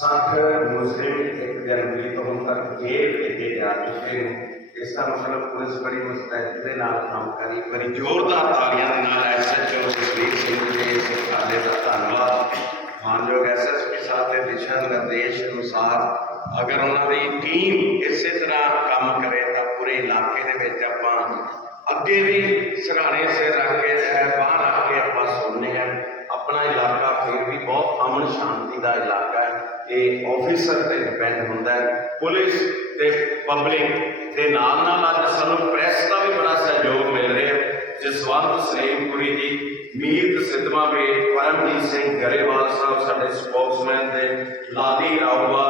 ساتھ مسلم ایک جنوری تو ہم تک جی لے کے جا چکے ہیں اس کا مطلب پولیس بڑی مستحق دے نال کام کری بڑی زوردار تاریاں سلبیش کا دن مانج ایس ایس پی صاحب کے دشا نرد انوسار اگر انہوں نے ٹیم اس طرح کام کرے تو پورے علاقے کے سگانے سر آ کے باہر آ کے اپنا سننے ہیں اپنا علاقہ پھر بھی بہت امن شانتی علاقہ ہے ਇਹ ਆਫੀਸਰ ਤੇ ਡਿਪੈਂਡ ਹੁੰਦਾ ਹੈ। ਪੁਲਿਸ ਤੇ ਪਬਲਿਕ ਦੇ ਨਾਲ ਨਾਲ ਅੱਜ ਸਾਨੂੰ ਪ੍ਰੈਸ ਦਾ ਵੀ ਬੜਾ ਸਹਿਯੋਗ ਮਿਲ ਰਿਹਾ ਹੈ। ਜਸਵੰਤ ਸਲੇਮਪੁਰੀ ਜੀ, ਮੀਤ ਸਿੱਧਵਾ ਵੀ ਪਰਮਜੀਤ ਸਿੰਘ ਗਰੇਵਾਲ ਸਾਹਿਬ ਸਾਡੇ ਸਪੋਕਸਮੈਨ ਦੇ, ਲਾਲੀ ਰਾਉਵਾ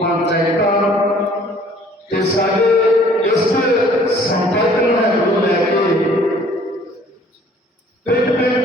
ਪੰਚਾਇਤਾਂ ਤੇ ਸਾਡੇ ਇਸ ਸੰਪਰਕ ਨੂੰ ਲੈ ਕੇ ਪਿੰਡ ਪਿੰਡ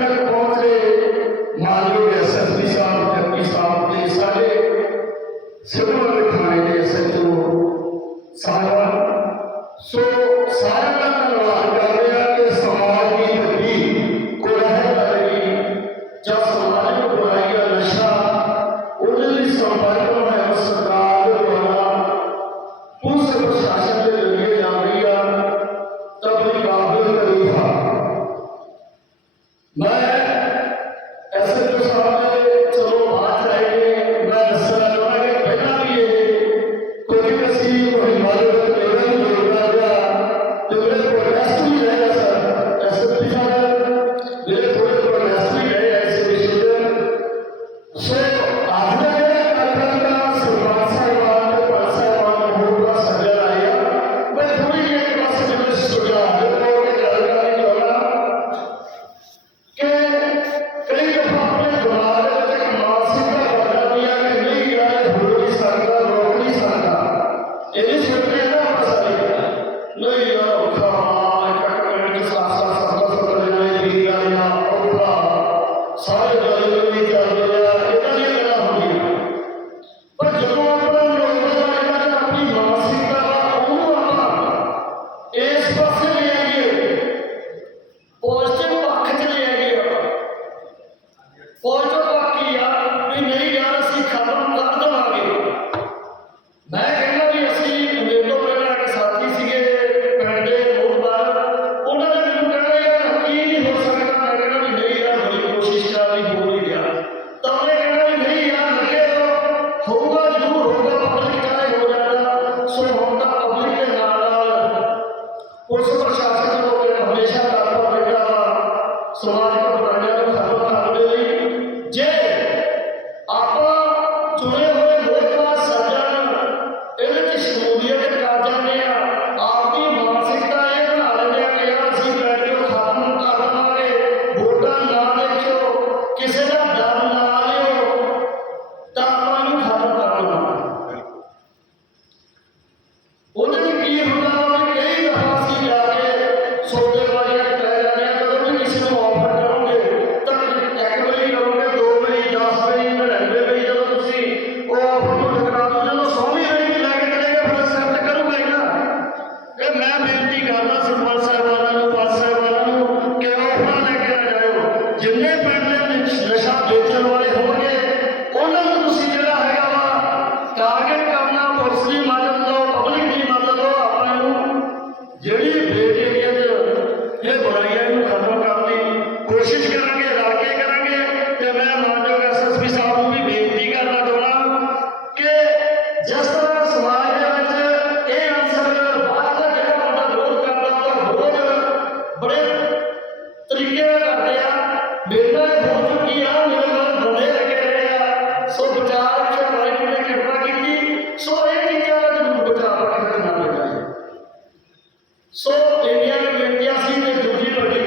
ਇੰਡੀਆ ਨੇ ਵੇਚ ਦਿੱਤਾ ਸੀ ਤੇ ਦੂਜੀ ਵੱਡੀ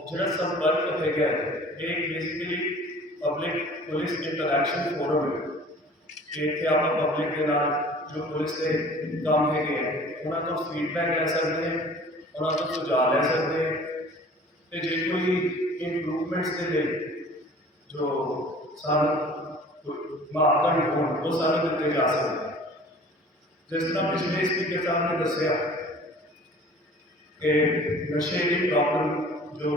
ਉਹ ਜਿਹੜਾ ਸੰਪਰਕ ਹੈਗਾ ਹੈ, ਇਹ basically public police interaction forum ਹੈ ਕਿ ਇੱਥੇ ਆਪਾਂ ਪਬਲਿਕ ਦੇ ਨਾਲ ਜੋ ਪੁਲਿਸ ਦੇ ਕੰਮ ਹੈਗੇ ਆ ਉਹਨਾਂ ਤੋਂ ਫੀਡਬੈਕ ਲੈ ਸਕਦੇ ਹਾਂ ਉਹਨਾਂ ਤੋਂ ਸੁਝਾਅ ਲੈ ਸਕਦੇ ਹਾਂ ਤੇ ਜੇ ਕੋਈ ਇੰਪਰੂਵਮੈਂਟਸ ਦੇ ਲਈ ਜੋ ਸਾਨੂੰ ਕੋਈ ਮਾਪਦੰਡ ਹੋਣ ਉਹ ਸਾਨੂੰ ਦਿੱਤੇ ਜਾ ਸਕਦੇ ਹਨ। ਜਿਸ ਤਰ੍ਹਾਂ ਪਿਛਲੇ ਸਪੀਕਰ ਸਾਹਿਬ ਨੇ ਦੱਸਿਆ ਕਿ ਨਸ਼ੇ ਦੀ ਪ੍ਰੋਬਲਮ ਜੋ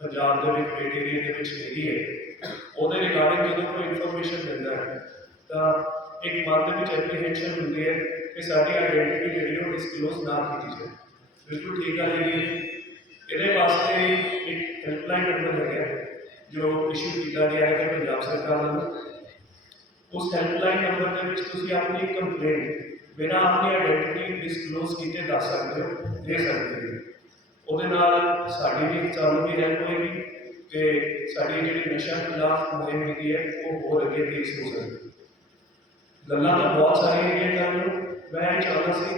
ਪੰਜਾਬ ਦੇ ਵਿੱਚ ਏਰੀਆ ਦੇ ਵਿੱਚ ਹੈਗੀ ਹੈ ਉਹਦੇ ਰਿਗਾਰਡਿੰਗ ਜਦੋਂ ਕੋਈ ਇਨਫੋਰਮੇਸ਼ਨ ਦਿੰਦਾ ਹੈ ਤਾਂ ਇੱਕ ਮਨ ਦੇ ਵਿੱਚ ਐਪਰੀਹੈਂਸ਼ਨ ਹੁੰਦੀ ਹੈ ਕਿ ਸਾਡੀ ਆਇਡੈਂਟੀਟੀ ਜਿਹੜੀ ਉਹ ਡਿਸਕਲੋਜ਼ ਨਾ ਕੀਤੀ ਜਾਏ ਬਿਲਕੁਲ ਠੀਕ ਗੱਲ ਹੈਗੀ ਹੈ ਇਹਦੇ ਵਾਸਤੇ ਇੱਕ ਹੈਲਪਲਾਈਨ ਨੰਬਰ ਹੈਗਾ ਹੈ, ਜੋ ਇਸ਼ੂ ਕੀਤਾ ਗਿਆ ਹੈ ਪੰਜਾਬ ਸਰਕਾਰ ਵੱਲੋਂ ਉਸ ਹੈਲਪਲਾਈਨ ਨੰਬਰ ਦੇ ਵਿੱਚ ਤੁਸੀਂ ਆਪਣੀ ਕੰਪਲੇਂਟ ਬਿਨਾਂ ਆਪਣੀ ਆਇਡੈਂਟੀਟੀ ਡਿਸਕਲੋਜ਼ ਕੀਤੇ ਦੱਸ ਸਕਦੇ ਹੋ ਦੇ ਸਕਦੇ ਹੋ ਉਹਦੇ ਨਾਲ ਸਾਡੀ ਵੀ ਸਾਨੂੰ ਵੀ ਹੈਲਪ ਹੋਏਗੀ ਤੇ ਸਾਡੀ ਜਿਹੜੀ ਨਸ਼ਾ ਖਿਲਾਫ ਮੁਹਿੰਮ ਹੈਗੀ ਹੈ, ਉਹ ਹੋਰ ਅੱਗੇ ਤੇਜ਼ ਹੋ ਸਕਦੀ ਗੱਲਾਂ ਤਾਂ ਬਹੁਤ ਸਾਰੀਆਂ ਹੈਗੀਆਂ ਤੁਹਾਨੂੰ ਮੈਂ ਇਹ ਚਾਹੁੰਦਾ ਸੀ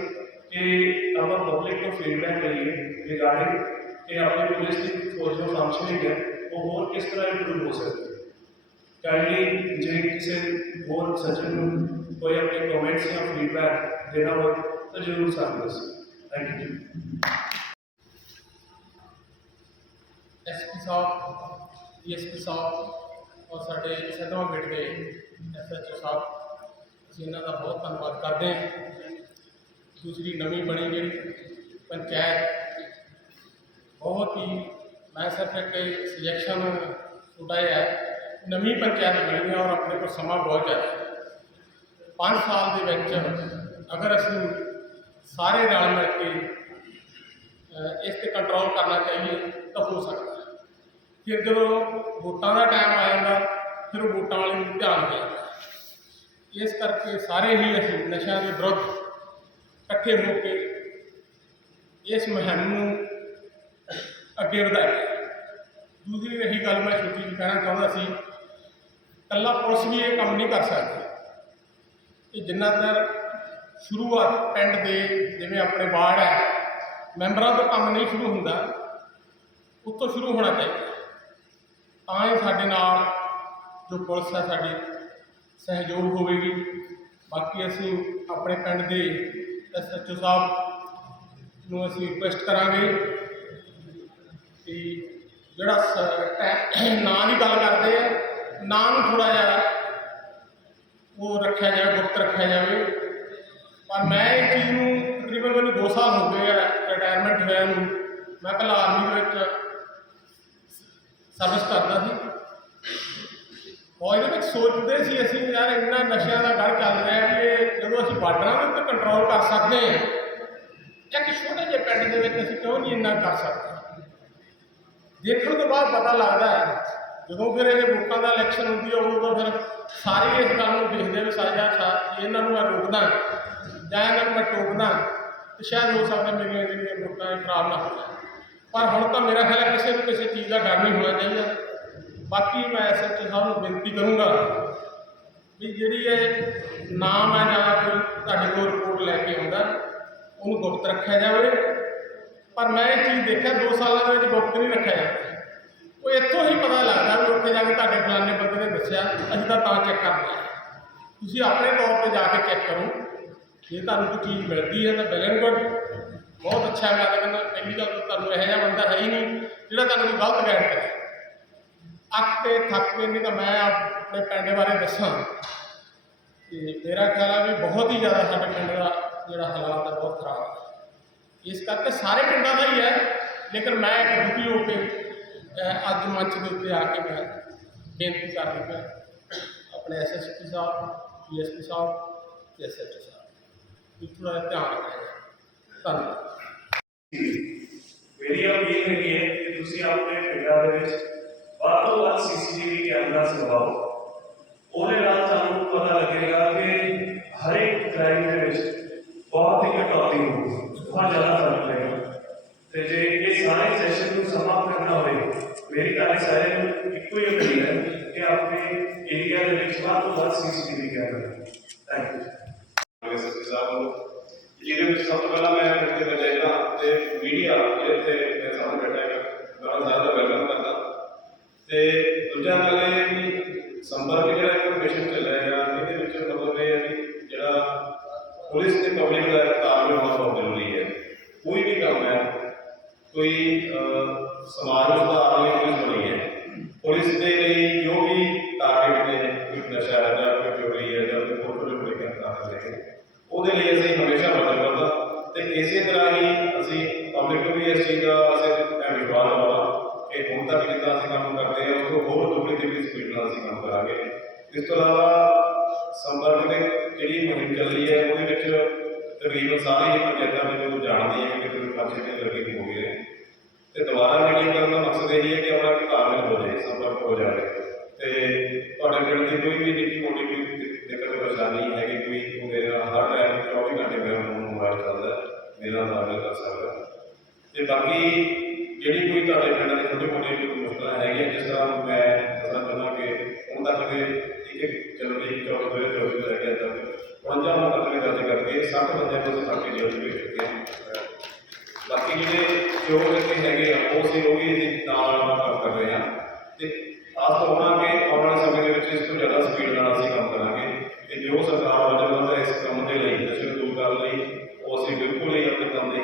ਕਿ ਆਪਾਂ ਪਬਲਿਕ ਤੋਂ ਫੀਡਬੈਕ ਲਈਏ ਰਿਗਾਰਡਿੰਗ ਕਿ ਆਪਣੀ ਪੁਲਿਸ ਦੀ ਜੋ ਦਾ ਫੰਕਸ਼ਨ ਹੈ ਉਹ ਹੋਰ ਕਿਸ ਤਰ੍ਹਾਂ ਇੰਪਰੂਵ ਹੋ ਸਕਦੀ ਹੈ। ਜੇ ਕਿਸੇ ਹੋਰ ਸੱਜਣ ਨੂੰ ਕੋਈ ਆਪਣੇ ਕਮੈਂਟਸ ਜਾਂ ਫੀਡਬੈਕ ਦੇਣਾ ਹੋਵੇ, ਤਾਂ ਜ਼ਰੂਰ ਸਾਨੂੰ ਦੱਸੋ। ਥੈਂਕ ਯੂ ਐਸਪੀ ਸਾਹਿਬ ਡੀਐਸਪੀ ਸਾਹਿਬ ਔਰ ਸਾਡੇ ਸੈਦਵਾ ਗੇਟ ਦੇ ਐਸਐਚਓ ਸਾਹਿਬ ਅਸੀਂ ਇਹਨਾਂ ਦਾ ਬਹੁਤ ਧੰਨਵਾਦ ਕਰਦੇ ਹਾਂ ਦੂਸਰੀ ਨਵੀਂ ਬਣੀ ਜਿਹੜੀ ਪੰਚਾਇਤ ਬਹੁਤ ਹੀ ਮੈਂ ਸਿਰਫ ਇੱਕ ਸੁਜੈਸ਼ਨ ਤੁਹਾਡਾ ਇਹ ਹੈ ਨਵੀਂ ਪੰਚਾਇਤ ਬਣੀ ਹੈ ਔਰ ਆਪਣੇ ਕੋਲ ਸਮਾਂ ਬਹੁਤ ਜ਼ਿਆਦਾ ਹੈ ਪੰਜ ਸਾਲ ਦੇ ਵਿੱਚ ਅਗਰ ਅਸੀਂ ਸਾਰੇ ਰਲ ਮਿਲ ਕੇ ਅਹ ਇਸ ਤੇ ਕੰਟਰੋਲ ਕਰਨਾ ਚਾਹੀਏ ਤਾਂ ਹੋ ਸਕਦਾ ਹੈ ਫਿਰ ਜਦੋਂ ਵੋਟਾਂ ਦਾ ਟਾਈਮ ਆ ਜਾਂਦਾ, ਫਿਰ ਉਹ ਵੋਟਾਂ ਵਾਲੇ ਨੂੰ ਧਿਆਨ ਦੇ ਜਾਂਦਾ ਇਸ ਕਰਕੇ ਸਾਰੇ ਹੀ ਅਸੀਂ ਨਸ਼ਿਆਂ ਦੇ ਵਿਰੁੱਧ ਇਕੱਠੇ ਹੋ ਕੇ ਇਸ ਮੁਹਿੰਮ ਨੂੰ ਅੱਗੇ ਵਧਾਈਏ ਦੂਸਰੀ ਰਹੀ ਗੱਲ ਮੈਂ ਛੋਟੀ ਜਿਹੀ ਕਹਿਣਾ ਚਾਹੁੰਦਾ ਸੀ, ਇਕੱਲਾ ਪੁਲਿਸ ਵੀ ਇਹ ਕੰਮ ਨਹੀਂ ਕਰ ਸਕਦੀ। ਇਹ ਜਿੰਨਾ ਚਿਰ ਸ਼ੁਰੂਆਤ ਪਿੰਡ ਦੇ ਜਿਵੇਂ ਆਪਣੇ ਵਾਰਡ ਹੈ, ਮੈਂਬਰਾਂ ਤੋਂ ਕੰਮ ਨਹੀਂ ਸ਼ੁਰੂ ਹੁੰਦਾ, ਉੱਤੋਂ ਸ਼ੁਰੂ ਹੋਣਾ ਚਾਹੀਦਾ। ਤਾਂ ਹੀ ਸਾਡੇ ਨਾਲ ਜੋ ਪੁਲਿਸ ਹੈ ਸਾਡੀ ਸਹਿਯੋਗ ਹੋਵੇਗੀ। ਬਾਕੀ ਅਸੀਂ ਆਪਣੇ ਪਿੰਡ ਦੇ ਐਸਐਚਓ ਸਾਹਿਬ ਨੂੰ ਅਸੀਂ ਰਿਕੁਐਸਟ ਕਰਾਂਗੇ ਕਿ ਜਿਹੜਾ ਸ- ਟੈ- ਨਾਂ ਦੀ ਗੱਲ ਕਰਦੇ ਆ, ਨਾਂ ਨੂੰ ਥੋੜਾ ਜਿਹਾ ਉਹ ਰੱਖਿਆ ਜਾਵੇ, ਗੁਪਤ ਰੱਖਿਆ ਜਾਵੇ। ਪਰ ਮੈਂ ਇਹ ਚੀਜ਼ ਨੂੰ ਤਕਰੀਬਨ ਮੈਨੂੰ 2 ਸਾਲ ਹੋ ਗਏ ਆ ਰਿਟਾਇਰਮੈਂਟ ਹੋਇਆ ਨੂੰ। ਮੈਂ ਪਹਿਲਾਂ ਆਰਮੀ ਦੇ ਵਿੱਚ ਸਰਵਿਸ ਕਰਦਾ ਸੀ। ਫੌਜ ਦੇ ਵਿੱਚ ਸੋਚਦੇ ਸੀ ਅਸੀਂ, ਯਾਰ ਇੰਨਾ ਨਸ਼ਿਆਂ ਦਾ ਗੜ ਚੱਲ ਰਿਹਾ ਕਿ ਜਦੋਂ ਅਸੀਂ ਬਾਰਡਰਾਂ ਦੇ ਉੱਤੇ ਕੰਟਰੋਲ ਕਰ ਸਕਦੇ ਹਾਂ, ਇੱਕ ਛੋਟੇ ਜਿਹੇ ਪਿੰਡ ਦੇ ਵਿੱਚ ਅਸੀਂ ਕਿਉਂ ਨਹੀਂ ਇੰਨਾ ਕਰ ਸਕਦੇ? ਦੇਖਣ ਤੋਂ ਬਾਅਦ ਪਤਾ ਲੱਗਦਾ ਹੈ, ਜਦੋਂ ਫਿਰ ਇਹ ਵੋਟਾਂ ਦਾ ਇਲੈਕਸ਼ਨ ਹੁੰਦੀ ਹੈ ਉਦੋਂ ਫਿਰ ਸਾਰੇ ਇਸ ਗੱਲ ਨੂੰ ਦੇਖਦੇ ਵੀ ਸਾਜਾ ਛਾ ਇਹਨਾਂ ਨੂੰ ਮੈਂ ਰੋਕਦਾ, ਜਾਂ ਇਹਨਾਂ ਨੂੰ ਮੈਂ ਟੋਕਦਾ, ਤੇ ਸ਼ਾਇਦ ਹੋ ਸਕਦਾ ਮੇਰੀਆਂ ਜਿਹੜੀਆਂ ਵੋਟਾਂ ਇਹ ਖਰਾਬ ਨਾ ਹੋ ਜਾਣ ਪਰ ਹੁਣ ਤਾਂ ਮੇਰਾ ਖਿਆਲ ਹੈ ਕਿਸੇ ਨੂੰ ਕਿਸੇ ਚੀਜ਼ ਦਾ ਡਰ ਨਹੀਂ ਹੋਣਾ ਚਾਹੀਦਾ ਬਾਕੀ ਮੈਂ ਐਸਐਚਓ ਸਾਹਿਬ ਨੂੰ ਬੇਨਤੀ ਕਰੂੰਗਾ ਵੀ ਜਿਹੜੀ ਇਹ ਨਾਮ ਹੈ ਜਾਂ ਕੋਈ ਤੁਹਾਡੇ ਕੋਲ ਰਿਪੋਰਟ ਲੈ ਕੇ ਆਉਂਦਾ ਉਹਨੂੰ ਗੁਪਤ ਰੱਖਿਆ ਜਾਵੇ ਪਰ ਮੈਂ ਇਹ ਚੀਜ਼ ਦੇਖਿਆ 2 ਸਾਲਾਂ ਦੇ ਵਿੱਚ ਗੁਪਤ ਨਹੀਂ ਰੱਖਿਆ ਜਾਂਦਾ ਉਹ ਇੱਥੋਂ ਹੀ ਪਤਾ ਲੱਗਦਾ ਵੀ ਉੱਥੇ ਜਾ ਕੇ ਤੁਹਾਡੇ ਫਲਾਣੇ ਬੰਦੇ ਨੇ ਦੱਸਿਆ ਅਸੀਂ ਤਾਂ ਤਾਂ ਚੈੱਕ ਕਰਦੇ ਹਾਂ ਤੁਸੀਂ ਆਪਣੇ ਤੌਰ ਤੇ ਜਾ ਕੇ ਚੈੱਕ ਕਰੋ ਜੇ ਤੁਹਾਨੂੰ ਕੋਈ ਚੀਜ਼ ਮਿਲਦੀ ਹੈ ਤਾਂ ਵੈਲ ਐਂਡ ਗੁੱਡ ਬਹੁਤ ਅੱਛਾ ਹੈ ਮੈਂ ਤਾਂ ਕਹਿੰਦਾ ਪਹਿਲੀ ਗੱਲ ਤਾਂ ਤੁਹਾਨੂੰ ਇਹੋ ਜਿਹਾ ਬੰਦਾ ਹੈ ਹੀ ਨਹੀਂ ਜਿਹੜਾ ਤੁਹਾਨੂੰ ਕੋਈ ਗਲਤ ਗਾਈਡ ਕਰੇ ਅੱਕ ਤੇ ਥੱਕ ਕੇ ਨਹੀਂ ਤਾਂ ਮੈਂ ਆਪਣੇ ਪਿੰਡ ਬਾਰੇ ਦੱਸਾਂ ਤੇ ਮੇਰਾ ਖਿਆਲ ਆ ਵੀ ਬਹੁਤ ਹੀ ਜ਼ਿਆਦਾ ਸਾਡੇ ਪਿੰਡ ਦਾ ਜਿਹੜਾ ਹਾਲਾਤ ਹੈ ਬਹੁਤ ਖਰਾਬ ਹੈ ਇਸ ਕਰਕੇ ਸਾਰੇ ਪਿੰਡਾਂ ਦਾ ਹੀ ਹੈ, ਲੇਕਿਨ ਮੈਂ ਇੱਕ ਦੁਖੀ ਹੋ ਕੇ ਅੱਜ ਮੰਚ ਦੇ ਉੱਤੇ ਆ ਕੇ ਮੈਂ ਬੇਨਤੀ ਕਰ ਰਿਹਾ ਆਪਣੇ ਐਸਐਸਪੀ ਸਾਹਿਬ ਡੀਐਸਪੀ ਸਾਹਿਬ ਤੇ ਐਸਐਚਓ ਸਾਹਿਬ, ਵੀ ਥੋੜ੍ਹਾ ਜਿਹਾ ਧਿਆਨ ਰੱਖਿਆ ਧੰਨਵਾਦ ਮੇਰੀ ਅਪੀਲ ਹੈਗੀ ਹੈ ਕਿ ਤੁਸੀਂ ਆਪਣੇ ਪਿੰਡਾਂ ਦੇ ਵਿੱਚ ਵੱਧ ਤੋਂ ਵੱਧ ਸੀਸੀਟੀਵੀ ਕੈਮਰਾ ਲਗਾਓ ਉਹਦੇ ਨਾਲ ਤੁਹਾਨੂੰ ਪਤਾ ਲੱਗੇਗਾ ਕਿ Wednesday ਤੇ ਬਾਕੀ ਜਿਹੜੀ ਕੋਈ ਤੁਹਾਡੇ ਪਿੰਡ ਦੀ ਛੋਟੀ ਮੋਟੀ ਕੋਈ ਮੁਸ਼ਕਲਾਂ ਹੈਗੀਆਂ ਜਿਸ ਤਰ੍ਹਾਂ ਮੈਂ ਦੱਸਣਾ ਚਾਹੁੰਦਾ ਕਿ ਹੁਣ ਤੱਕ ਦੇ ਇੱਕ ਇੱਕ ਜਨਵਰੀ 14 ਤੋਂ 24 ਤੋਂ ਲੈ ਕੇ ਅੱਜ ਤੱਕ 52 ਮੁਕੱਦਮੇ ਦਰਜ ਕਰਕੇ 60 ਬੰਦਿਆਂ ਨੂੰ ਅਸੀਂ ਫੜ ਕੇ ਜੇਲ੍ਹ 'ਚ ਭੇਜ ਚੁੱਕੇ ਹਾਂ ਬਾਕੀ ਜਿਹੜੇ ਜੋ ਇੱਥੇ ਹੈਗੇ ਆ ਉਹ ਸੀ ਉਹ ਵੀ ਅਸੀਂ ਨਾਲ ਨਾਲ ਕੰਮ ਕਰ ਰਹੇ ਹਾਂ ਤੇ ਆਸ ਤੋਂ ਹੋਣਾ ਕਿ ਆਉਣ ਵਾਲੇ ਸਮੇਂ ਦੇ ਵਿੱਚ ਇਸ ਤੋਂ ਜ਼ਿਆਦਾ ਸਪੀਡ ਨਾਲ ਅਸੀਂ ਕੰਮ ਕਰਾਂਗੇ ਤੇ ਜੋ ਸਰਕਾਰ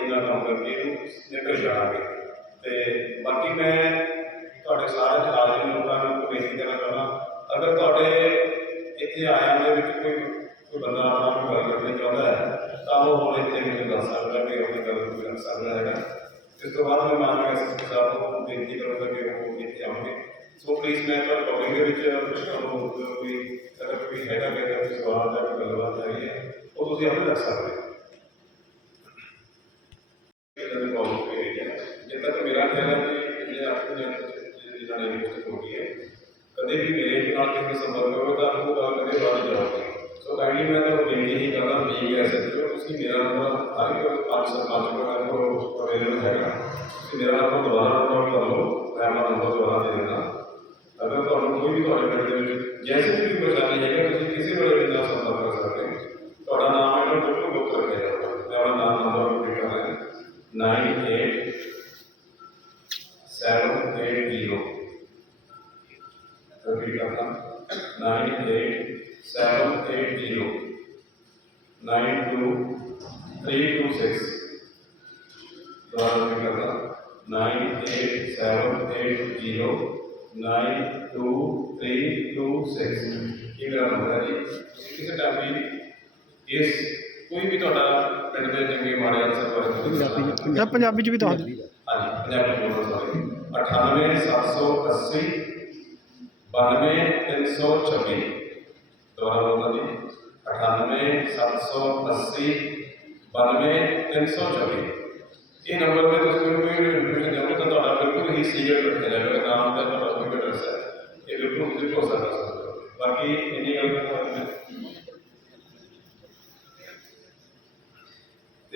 ਨਾਲ ਕੰਮ ਕਰਕੇ ਇਹਨੂੰ ਨਿਕਲ ਜਾਵਾਂਗੇ ਤੇ ਬਾਕੀ ਮੈਂ ਤੁਹਾਡੇ ਸਾਰੇ ਹਾਜ਼ਰ ਲੋਕਾਂ ਨੂੰ ਬੇਨਤੀ ਕਰਨਾ ਚਾਹੁੰਦਾ ਅਗਰ ਤੁਹਾਡੇ ਇੱਥੇ ਆਇਆਂ ਦੇ ਵਿੱਚ ਕੋਈ ਕੋਈ ਬੰਦਾ ਆਪਣਾ ਕੋਈ ਗੱਲ ਕਰਨੀ ਚਾਹੁੰਦਾ ਹੈ ਤਾਂ ਉਹ ਹੁਣ ਇੱਥੇ ਮੈਨੂੰ ਦੱਸ ਸਕਦਾ ਕਿ ਉਹ ਗੱਲ ਕੋਈ ਕਰ ਸਕਦਾ ਹੈਗਾ ਇਸ ਤੋਂ ਬਾਅਦ ਮੈਂ ਮਾਨਯੋਗ ਐਸਐਸਪੀ ਸਾਹਿਬ ਨੂੰ ਬੇਨਤੀ ਕਰੂੰਗਾ ਕਿ ਉਹ ਇੱਥੇ ਆਉਣਗੇ ਸੋ ਪਲੀਜ਼ ਮੈਂ ਤੁਹਾਡੇ ਪਬਲਿਕ ਦੇ ਵਿੱਚ ਤੁਹਾਨੂੰ ਕੋਈ ਅਗਰ ਕੋਈ ਹੈਗਾ ਕਿ ਕੋਈ ਸਵਾਲ ਜਾਂ ਕੋਈ ਗੱਲਬਾਤ ਹੈਗੀ ਹੈ ਉਹ ਤੁਸੀਂ ਆਪਣੇ ਰੱਖ ਸਕਦੇ ਹੋ ہو کے میرا خیال ہے کدے بھی میرے خلاف کسی باہر جاؤ گے میں تو بینٹی کرنا نہیں کہہ سکتے ہو میرا نمبر آگے آپ سب دوبارہ دوبارہ دے دینا ਪੰਜਾਬੀ ਪੰਜਾਬੀ ਪੰਜਾਬੀ ਚ ਵੀ ਦੱਸ ਦਿਓ ਹਾਂਜੀ ਪੰਜਾਬੀ ਬੋਲੋ ਸਾਰੇ 98780 92326 ਦੁਬਾਰਾ ਬੋਲਣਾ ਜੀ 98780 92326 ਇਹ ਨੰਬਰ ਤੇ ਤੁਸੀਂ ਮੈਨੂੰ ਕੋਈ ਵੀ ਇਨਫੋਰਮੇਸ਼ਨ ਦਿਓਗੇ ਤਾਂ ਤੁਹਾਡਾ ਬਿਲਕੁਲ ਹੀ ਸੀਕ੍ਰੇਟ ਰੱਖਿਆ ਜਾਵੇਗਾ ਨਾਮ ਦਾ ਤੁਹਾਡਾ ਕੋਈ ਐਡਰੈਸ ਹੈ ਇਹ ਬਿਲਕੁਲ ਤੁਸੀਂ ਭਰੋਸਾ ਕਰ ਸਕਦੇ ਹੋ ਬਾਕੀ ਇੰਨੀ ਗੱਲ ਮੈਂ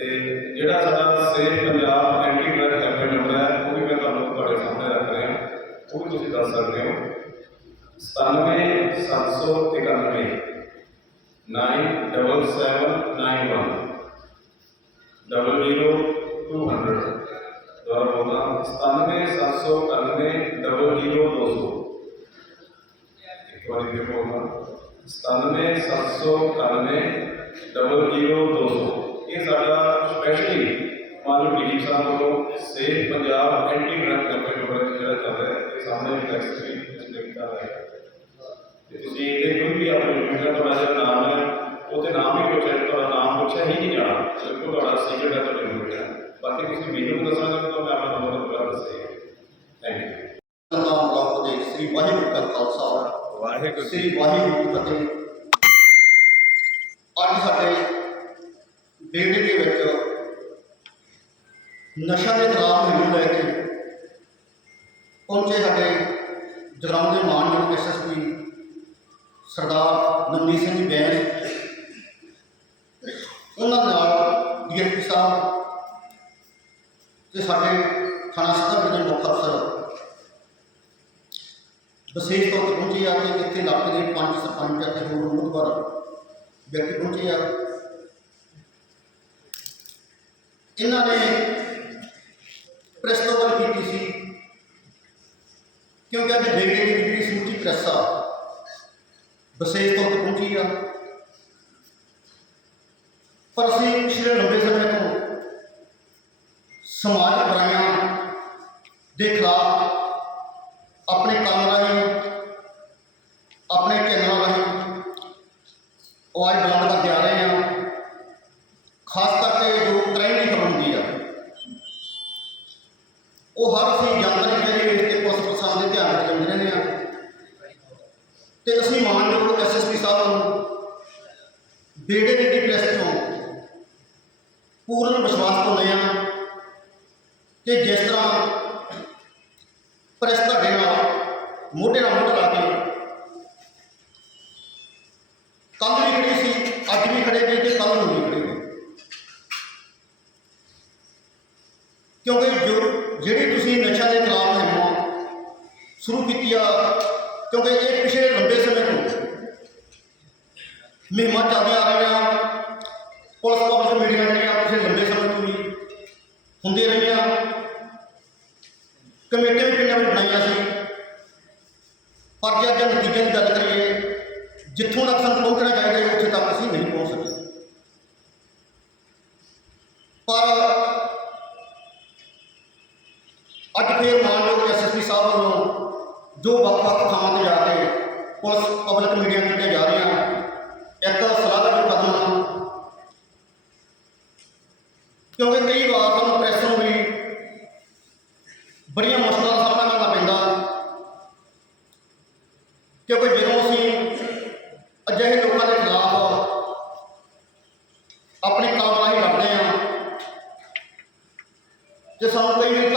ਤੇ ਜਿਹੜਾ ਸਾਡਾ safe Punjab anti drug helpline number ਹੈ ਉਹ ਵੀ ਮੈਂ ਤੁਹਾਨੂੰ ਤੁਹਾਡੇ ਸਾਹਮਣੇ ਰੱਖ ਰਿਹਾ ਉਹ ਵੀ ਤੁਸੀਂ ਦੱਸ ਸਕਦੇ ਹੋ 97791 97791 ਡਬਲ ਜ਼ੀਰੋ ਟੂ ਹੰਡਰਡ ਦੁਬਾਰਾ ਬੋਲਣਾ 97791 ਡਬਲ ਜ਼ੀਰੋ ਦੋ ਸੌ ਇੱਕ ਵਾਰੀ ਫਿਰ ਬੋਲਣਾ 97791 ਡਬਲ ਜ਼ੀਰੋ ਦੋ ਸੌ ਇਹ ਸਾਡਾ ਸਪੈਸ਼ਲੀ ਮਾਨਵ ਡੀਜੀ ਸਾਹਿਬ ਵੱਲੋਂ safe Punjab anti drug campaign number ਜਿਹੜਾ ਚੱਲ ਰਿਹਾ ਹੈ ਇਹ ਸਾਹਮਣੇ ਵੀ ਟੈਕਸਟ ਵੀ ਡਿਸਪਲੇ ਕੀਤਾ ਹੋਇਆ ਹੈ ਤੇ ਤੁਸੀਂ ਇਹਦੇ ਕੋਈ ਵੀ ਆਪਣੇ ਜਿਹੜਾ ਤੁਹਾਡਾ ਜਿਹੜਾ ਨਾਮ ਹੈ ਉਹ ਤੇ ਨਾਮ ਹੀ ਪੁੱਛਿਆ ਤੁਹਾਡਾ ਨਾਮ ਪੁੱਛਿਆ ਹੀ ਨਹੀਂ ਜਾਣਾ ਬਿਲਕੁਲ ਤੁਹਾਡਾ ਸੀਕ੍ਰੇਟ ਹੈ ਤੁਹਾਡੇ ਕੋਲ ਹੈ ਬਾਕੀ ਤੁਸੀਂ ਮੈਨੂੰ ਦੱਸਣਾ ਚਾਹੁੰਦੇ ਹੋ ਮੈਂ ਆਪਣਾ ਨੰਬਰ ਦੁਬਾਰਾ ਦੱਸੇਗਾ ਥੈਂਕ ਯੂ ਨਾਮ ਬਲਾਕ ਦੇ ਸ੍ਰੀ ਵਾਹਿਗੁਰੂ ਕਾ ਖਾਲਸਾ ਵਾਹਿਗੁਰੂ ਸ੍ਰੀ ਵਾਹਿਗੁਰੂ ਜੀ ਕੀ ਫਤਿਹ ਬੇੜੇ ਦੇ ਵਿੱਚ ਨਸ਼ਾ ਦੇ ਖਿਲਾਫ ਮੁਹਿੰਮ ਲੈ ਕੇ ਪਹੁੰਚੇ ਸਾਡੇ ਜਗਰਾਉਂ ਦੇ ਮਾਨਯੋਗ ਐਸਐਸਪੀ ਸਰਦਾਰ ਨਵਨੀਤ ਸਿੰਘ ਜੀ ਬੈਂਸ ਉਹਨਾਂ ਨਾਲ ਡੀਐਸਪੀ ਸਾਹਿਬ ਤੇ ਸਾਡੇ ਥਾਣਾ ਸਦਰ ਦੇ ਮੁੱਖ ਅਫਸਰ ਵਿਸ਼ੇਸ਼ ਤੌਰ ਤੇ ਪਹੁੰਚੇ ਆ ਕਿ ਇੱਥੇ ਇਲਾਕੇ ਦੇ ਪੰਜ ਸਰਪੰਚ ਅਤੇ ਹੋਰ ਮੁਖਬਰ ਵਿਅਕਤੀ ਪਹੁੰਚੇ ਆ। ਇਹਨਾਂ ਨੇ ਪ੍ਰਸਤਾਵ ਕੀਤੀ ਸੀ, ਕਿਉਂਕਿ ਅੱਜ ਡੇਗੇ ਦੀ ਜਿਹੜੀ ਸਮੁੱਚੀ ਪ੍ਰੈਸ ਆ ਵਿਸ਼ੇਸ਼ ਤੌਰ ਤੇ ਪਹੁੰਚੀ ਆ। ਪਰ ਅਸੀਂ ਪਿਛਲੇ ਲੰਬੇ ਸਮੇਂ ਤੋਂ ਸਮਾਜ ਬੁਰਾਈਆਂ ਦੇ ਖਿਲਾਫ ਆਪਣੇ ਕੰਮ ਰਾਹੀਂ ਆਪਣੇ ਚੈਨਲਾਂ ਰਾਹੀਂ ਆਵਾਜ਼ ਬੁਲੰਦ ਕਰਦੇ ਆ ਰਹੇ ਹਾਂ ਖਾਸ ਕਰਕੇ ਜੋ ਕ੍ਰਾਈਮ ਦੀ ਖਬਰ ਹੁੰਦੀ ਆ ਉਹ ਹਰ ਅਸੀਂ ਜਾਣਕਾਰੀ ਦੇ ਵੇਖ ਕੇ ਪੁਲਿਸ ਪ੍ਰਸ਼ਾਸਨ ਦੇ ਧਿਆਨ ਵਿੱਚ ਲਿਆਉਂਦੇ ਰਹਿੰਦੇ ਆ ਤੇ ਅਸੀਂ ਮਾਨਯੋਗ ਐਸਐਸਪੀ ਸਾਹਿਬ ਨੂੰ ਬੇੜੇ ਦੀ ਪ੍ਰੈਸ ਤੋਂ ਪੂਰਨ ਵਿਸ਼ਵਾਸ ਪਾਉਂਦੇ ਹਾਂ ਕਿ ਜਿਸ ਤਰ੍ਹਾਂ ਪ੍ਰੈਸ ਤੁਹਾਡੇ ਨਾਲ ਮੋਢੇ ਨਾਲ ਮੋਢਾ ਲਾ ਕੇ ਕੱਲ੍ਹ ਵੀ ਖੜੀ ਸੀ, ਅੱਜ ਵੀ ਖੜੇਗੀ ਤੇ ਕੱਲ੍ਹ ਨੂੰ ਵੀ ਖੜੇ ਖੜੇਗੀ ਕਿਉਂਕਿ ਜੋ ਜਿਹੜੀ ਤੁਸੀਂ ਨਸ਼ਾ ਦੇ ਖਿਲਾਫ ਮੁਹਿੰਮ ਸ਼ੁਰੂ ਕੀਤੀ ਆ, ਕਿਉਂਕਿ ਇਹ ਪਿਛਲੇ ਲੰਬੇ ਸਮੇਂ ਤੋਂ ਮੁਹਿੰਮਾਂ ਚੱਲਦੀਆਂ ਆ ਰਹੀਆਂ ਪੁਲਿਸ ਪਬਲਿਕ ਮੀਡੀਆ ਜਿਹੜੀਆਂ ਪਿਛਲੇ ਲੰਬੇ ਸਮੇਂ ਤੋਂ ਵੀ ਹੁੰਦੀਆਂ ਰਹੀਆਂ ਕਮੇਟੀਆਂ ਵੀ ਪਿੰਡਾਂ ਵਿੱਚ ਬਣਾਈਆਂ ਸੀ? ਪਰ ਜੇ ਅੱਜ ਨਤੀਜੇ ਦੀ ਗੱਲ ਕਰੀਏ, ਜਿੱਥੋਂ ਤੱਕ ਸਾਨੂੰ ਪਹੁੰਚਣਾ ਚਾਹੀਦਾ ਉੱਥੇ ਤੱਕ ਅਸੀਂ ਨਹੀਂ ਪਹੁੰਚ ਸਕੇ যে সনদ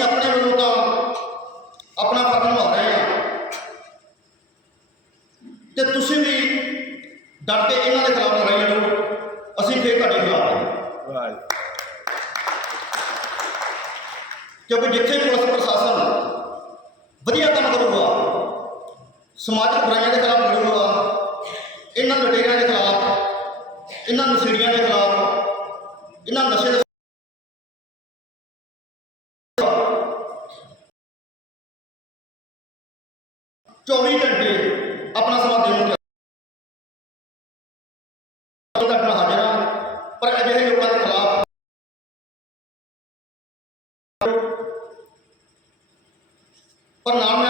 ਅਸੀਂ ਆਪਣੇ ਵੱਲੋਂ ਤਾਂ ਆਪਣਾ ਫਰਜ਼ ਨਿਭਾ ਰਹੇ ਹਾਂ ਤੇ ਤੁਸੀਂ ਵੀ ਡਟ ਕੇ ਇਹਨਾਂ ਦੇ ਖਿਲਾਫ ਲੜਾਈ ਲੜੋ ਅਸੀਂ ਫੇਰ ਤੁਹਾਡੇ ਖਿਲਾਫ ਹਾਂ ਕਿਉਂਕਿ ਜਿੱਥੇ ਪਰ ਨਾਲ ਮੈਂ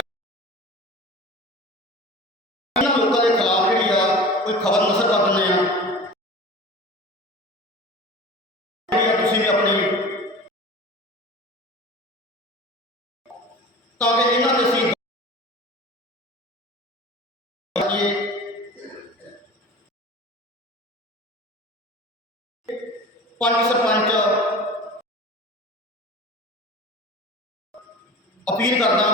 ਇਹਨਾਂ ਲੋਕਾਂ ਦੇ ਖਿਲਾਫ ਜਿਹੜੀ ਆ ਕੋਈ ਖਬਰ ਨਸ਼ਰ ਕਰ ਦਿੰਦੇ ਆ ਜਿਹੜੀ ਆ ਤੁਸੀਂ ਵੀ ਆਪਣੀ ਤਾਂ ਕਿ ਇਹਨਾਂ ਤੇ ਅਸੀਂ ਕਰੀਏ ਪੰਜ ਸਰਪੰਚ ਅਪੀਲ ਕਰਦਾ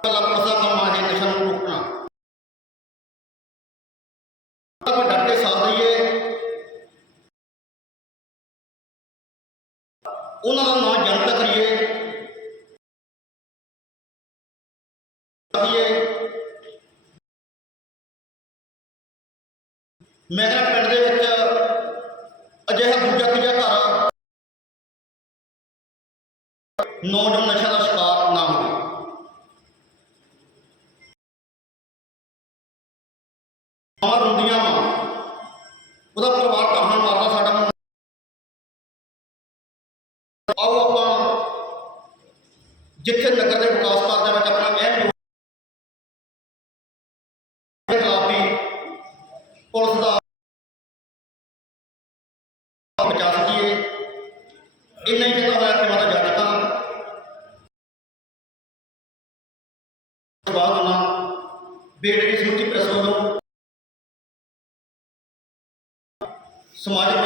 ਕੱਲਾ ਪੁਲਿਸ ਦਾ ਕੰਮ ਨਸ਼ਾ ਨੂੰ ਰੋਕਣਾ। ਆਪਾਂ ਡਟ ਕੇ ਸਾਥ ਦਈਏ। ਉਹਨਾਂ ਦਾ ਨਾਂ ਜਨਤਕ ਕਰੀਏ। ਕਰੀਏ। ਮੈਂ ਕਹਿੰਦਾ ਪਿੰਡ ਦੇ ਵਿੱਚ ਅਜਿਹਾ ਦੂਜਾ ਨੌਜਵਾਨ ਨਸ਼ਾ ਦਾ ਸ਼ਿਕਾਰ ਨਾ ਹੋਵੇ। ਮਾਂ ਰੋਂਦੀਆਂ ਮਾਂ ਉਹਦਾ ਪਰਿਵਾਰ ਕਹਾਂ ਮਾਰਦਾ ਸਾਡਾ ਆਓ ਆਪਾਂ ਜਿੱਥੇ ਨਗਰ ਦੇ ਵਿਕਾਸ ਕਰਦੇ ਵਿੱਚ ਸਮਾਜਿਕ